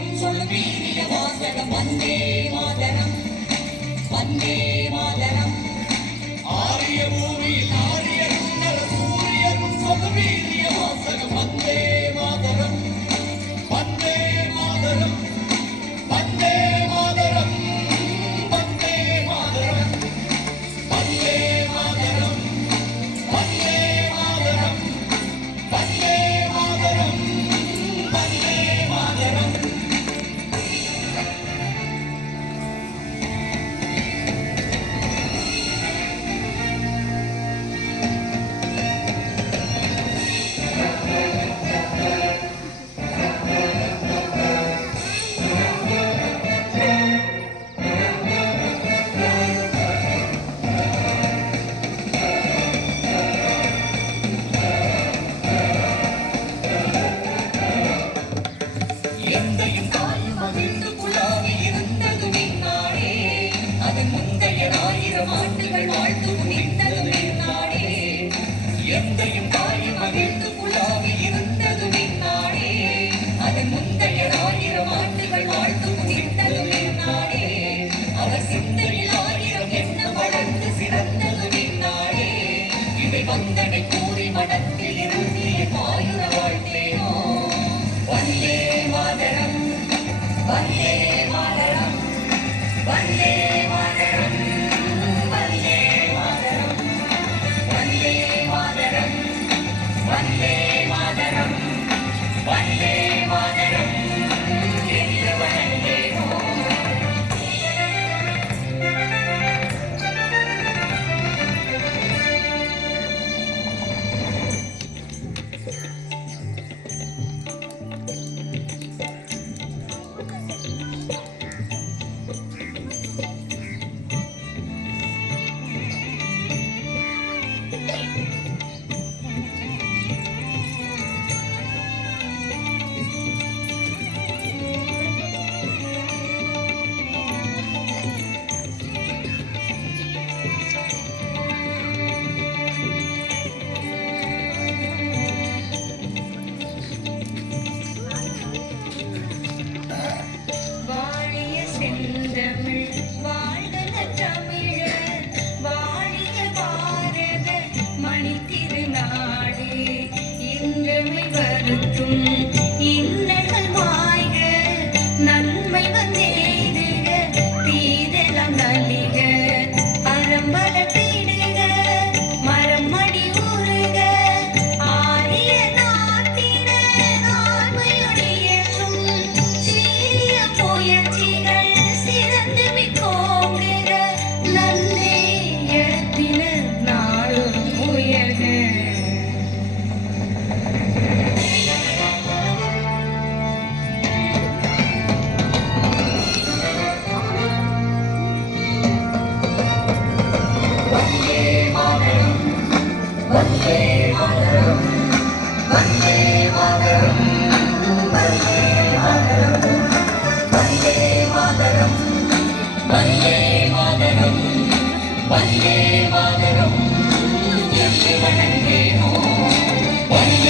வீரம் சொல்லும் வீரிய வாசகம் வந்தே மாதரம் வந்தே மாதரம் ஆரிய பூமியில் ஆரியரும் நல சூரியரும் சொல்லும் வீரிய வாசகம் வந்தே மாதரம் வந்தே மாதரம் வந்தே மாதரம் வந்தே மாதரம் வந்தே மாதரம் வந்தே மாதரம் வந்தே மாதரம் வந்தே மாதரம் எந்தையும் தாயும் மகிழ்ந்து குழாவி இருந்தது நின்னாடே அதன் முந்தைய 1000 ஆண்டுகள் வாழ்ந்து நின்றது நின்னாடே எந்தையும் தாயும் மகிழ்ந்து குழாவி இருந்தது நின்னாடே அதன் முந்தைய 1000 ஆண்டுகள் வாழ்ந்து நின்றது நின்னாடே அவர் சிந்தையில் 1000 எண்ணம் வளர்ந்து சிறந்தது நின்னாடே இவை வந்தனை கூறி மனத்தில் இருந்திய பாயுற வாழ்ந்தேனோ வந்தே மாதரம் வந்தே மாதரம் வந்தே மாதரம் வந்தே மாதரம் வந்தே மாதரம் வந்தே மாதரம் வந்தே மாதரம் என்று வந்தேனோ இன்னல்கள் வாய்க நன்மை வந்தேடுக தீதெல்லாம் நலிக அறம்பல பீடுக மரமடி ஊறுக ஆரிய நாட்டின ஆண்மையொழியற்றும் சீரிய முயற்சிகள் சிறந்து மிக்கோங்குக நல்லே இடத்தின நாளும் உயர்க வந்தே மாதரம் வந்தே மாதரம் வந்தே மாதரம் வந்தே மாதரம் வந்தே மாதரம் வந்தே மாதரம் என்று வணங்கேனோ வந்தே